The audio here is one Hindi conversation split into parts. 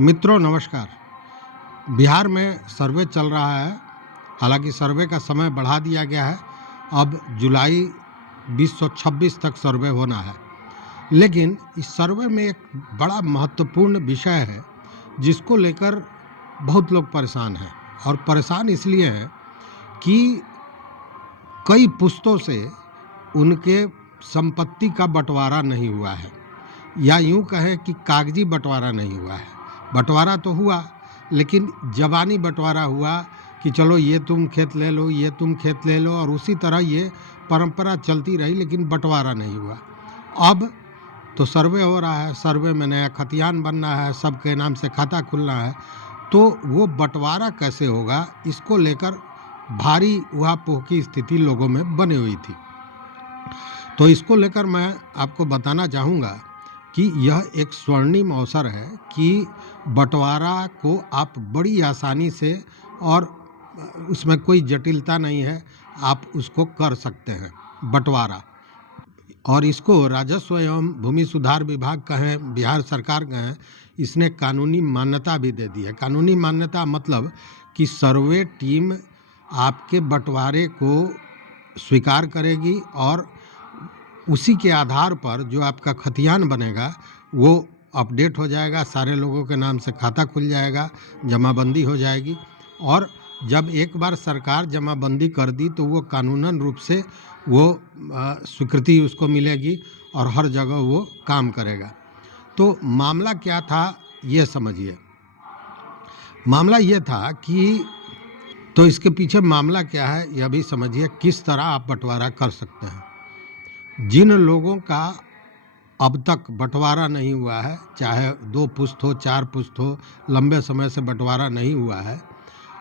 मित्रों नमस्कार। बिहार में सर्वे चल रहा है। हालांकि सर्वे का समय बढ़ा दिया गया है, अब जुलाई 2026 तक सर्वे होना है। लेकिन इस सर्वे में एक बड़ा महत्वपूर्ण विषय है जिसको लेकर बहुत लोग परेशान हैं। और परेशान इसलिए हैं कि कई पुश्तों से उनके संपत्ति का बंटवारा नहीं हुआ है, या यूं कहें कि कागजी बंटवारा नहीं हुआ है। बंटवारा तो हुआ, लेकिन ज़बानी बंटवारा हुआ कि चलो ये तुम खेत ले लो, ये तुम खेत ले लो, और उसी तरह ये परंपरा चलती रही, लेकिन बंटवारा नहीं हुआ। अब तो सर्वे हो रहा है, सर्वे में नया खतियान बनना है, सबके नाम से खाता खुलना है, तो वो बंटवारा कैसे होगा, इसको लेकर भारी उहापोह की स्थिति लोगों में बनी हुई थी। तो इसको लेकर मैं आपको बताना चाहूँगा कि यह एक स्वर्णिम अवसर है कि बंटवारा को आप बड़ी आसानी से, और उसमें कोई जटिलता नहीं है, आप उसको कर सकते हैं बंटवारा। और इसको राजस्व एवं भूमि सुधार विभाग कहें, बिहार सरकार कहें, इसने कानूनी मान्यता भी दे दी है। कानूनी मान्यता मतलब कि सर्वे टीम आपके बंटवारे को स्वीकार करेगी और उसी के आधार पर जो आपका खतियान बनेगा वो अपडेट हो जाएगा, सारे लोगों के नाम से खाता खुल जाएगा, जमाबंदी हो जाएगी। और जब एक बार सरकार जमाबंदी कर दी तो वो कानूनन रूप से वो स्वीकृति उसको मिलेगी और हर जगह वो काम करेगा। तो मामला क्या था ये समझिए। मामला ये था कि, तो इसके पीछे मामला क्या है यह भी समझिए, किस तरह आप बंटवारा कर सकते हैं। जिन लोगों का अब तक बंटवारा नहीं हुआ है, चाहे 2 पुश्त हो, 4 पुश्त हो, लंबे समय से बंटवारा नहीं हुआ है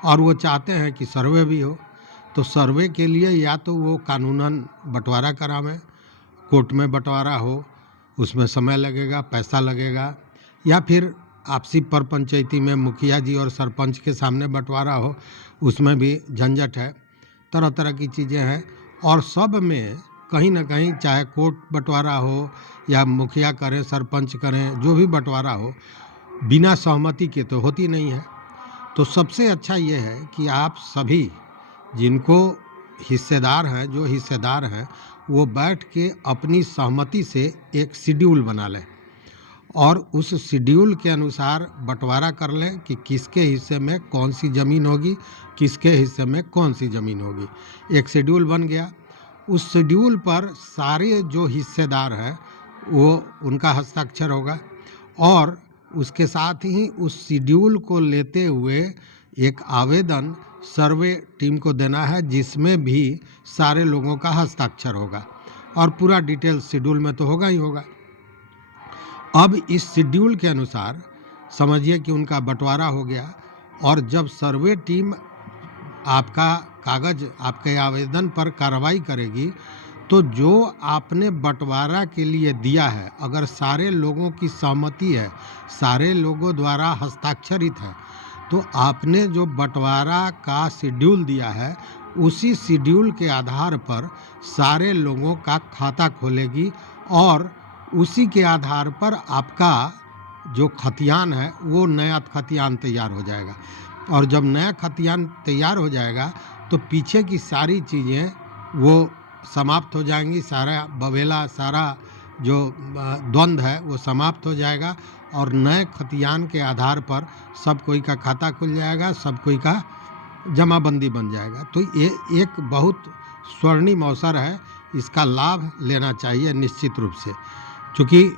और वो चाहते हैं कि सर्वे भी हो, तो सर्वे के लिए या तो वो कानूनन बंटवारा करावें, कोर्ट में बंटवारा हो, उसमें समय लगेगा, पैसा लगेगा, या फिर आपसी परपंचायती में मुखिया जी और सरपंच के सामने बंटवारा हो, उसमें भी झंझट है, तरह तरह की चीज़ें हैं। और सब में कहीं ना कहीं, चाहे कोर्ट बंटवारा हो या मुखिया करें, सरपंच करें, जो भी बंटवारा हो, बिना सहमति के तो होती नहीं है। तो सबसे अच्छा ये है कि आप सभी जिनको हिस्सेदार हैं, जो हिस्सेदार हैं, वो बैठ के अपनी सहमति से एक शेड्यूल बना लें और उस शेड्यूल के अनुसार बंटवारा कर लें कि किसके हिस्से में कौन सी ज़मीन होगी, किसके हिस्से में कौन सी ज़मीन होगी। एक शेड्यूल बन गया, उस शेड्यूल पर सारे जो हिस्सेदार हैं वो उनका हस्ताक्षर होगा, और उसके साथ ही उस शेड्यूल को लेते हुए एक आवेदन सर्वे टीम को देना है जिसमें भी सारे लोगों का हस्ताक्षर होगा, और पूरा डिटेल शेड्यूल में तो होगा ही होगा। अब इस शेड्यूल के अनुसार समझिए कि उनका बंटवारा हो गया, और जब सर्वे टीम आपका कागज़, आपके आवेदन पर कार्रवाई करेगी, तो जो आपने बंटवारा के लिए दिया है, अगर सारे लोगों की सहमति है, सारे लोगों द्वारा हस्ताक्षरित है, तो आपने जो बंटवारा का शेड्यूल दिया है, उसी शेड्यूल के आधार पर सारे लोगों का खाता खोलेगी, और उसी के आधार पर आपका जो खतियान है वो नया खतियान तैयार हो जाएगा। और जब नया खतियान तैयार हो जाएगा तो पीछे की सारी चीज़ें वो समाप्त हो जाएंगी, सारा बवेला, सारा जो द्वंद्व है वो समाप्त हो जाएगा, और नए खतियान के आधार पर सब कोई का खाता खुल जाएगा, सब कोई का जमाबंदी बन जाएगा। तो ये एक बहुत स्वर्णिम अवसर है, इसका लाभ लेना चाहिए निश्चित रूप से, क्योंकि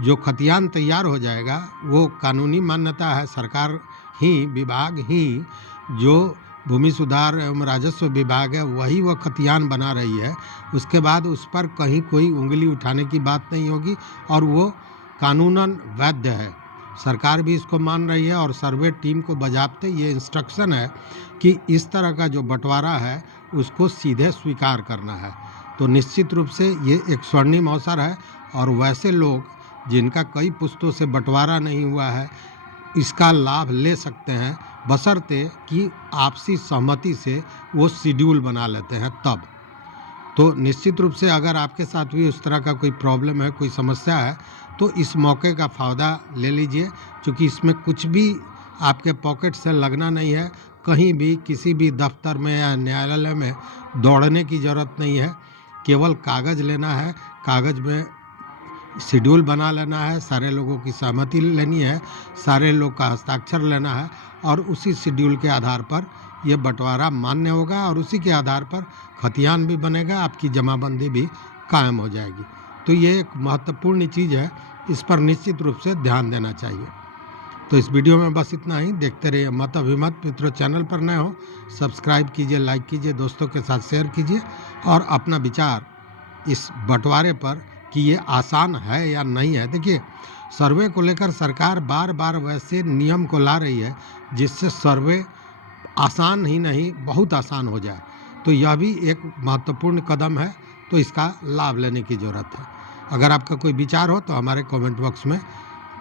जो खतियान तैयार हो जाएगा वो कानूनी मान्यता है, सरकार ही, विभाग ही, जो भूमि सुधार एवं राजस्व विभाग है, वही वह खतियान बना रही है। उसके बाद उस पर कहीं कोई उंगली उठाने की बात नहीं होगी, और वो कानूनन वैध है। सरकार भी इसको मान रही है, और सर्वे टीम को बजाबते ये इंस्ट्रक्शन है कि इस तरह का जो बंटवारा है उसको सीधे स्वीकार करना है। तो निश्चित रूप से ये एक स्वर्णिम अवसर है, और वैसे लोग जिनका कई पुश्तों से बंटवारा नहीं हुआ है इसका लाभ ले सकते हैं, बशर्ते कि आपसी सहमति से वो शेड्यूल बना लेते हैं तब। तो निश्चित रूप से अगर आपके साथ भी उस तरह का कोई प्रॉब्लम है, कोई समस्या है, तो इस मौके का फ़ायदा ले लीजिए, क्योंकि इसमें कुछ भी आपके पॉकेट से लगना नहीं है। कहीं भी किसी भी दफ्तर में या न्यायालय में दौड़ने की ज़रूरत नहीं है। केवल कागज़ लेना है, कागज़ में शेड्यूल बना लेना है, सारे लोगों की सहमति लेनी है, सारे लोग का हस्ताक्षर लेना है और उसी शेड्यूल के आधार पर ये बंटवारा मान्य होगा और उसी के आधार पर खतियान भी बनेगा, आपकी जमाबंदी भी कायम हो जाएगी। तो ये एक महत्वपूर्ण चीज़ है, इस पर निश्चित रूप से ध्यान देना चाहिए। तो इस वीडियो में बस इतना ही। देखते रहिए मत अभिमत। मित्रों, चैनल पर नए हो सब्सक्राइब कीजिए, लाइक कीजिए, दोस्तों के साथ शेयर कीजिए और अपना विचार इस बंटवारे पर कि ये आसान है या नहीं है। देखिए, सर्वे को लेकर सरकार बार बार वैसे नियम को ला रही है जिससे सर्वे आसान ही नहीं बहुत आसान हो जाए। तो यह भी एक महत्वपूर्ण कदम है, तो इसका लाभ लेने की ज़रूरत है। अगर आपका कोई विचार हो तो हमारे कमेंट बॉक्स में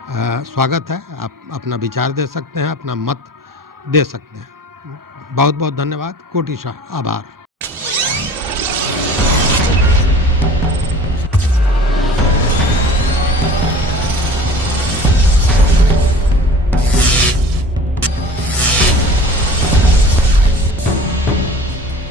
स्वागत है। आप अपना विचार दे सकते हैं, अपना मत दे सकते हैं। बहुत बहुत धन्यवाद। कोटिशः आभार।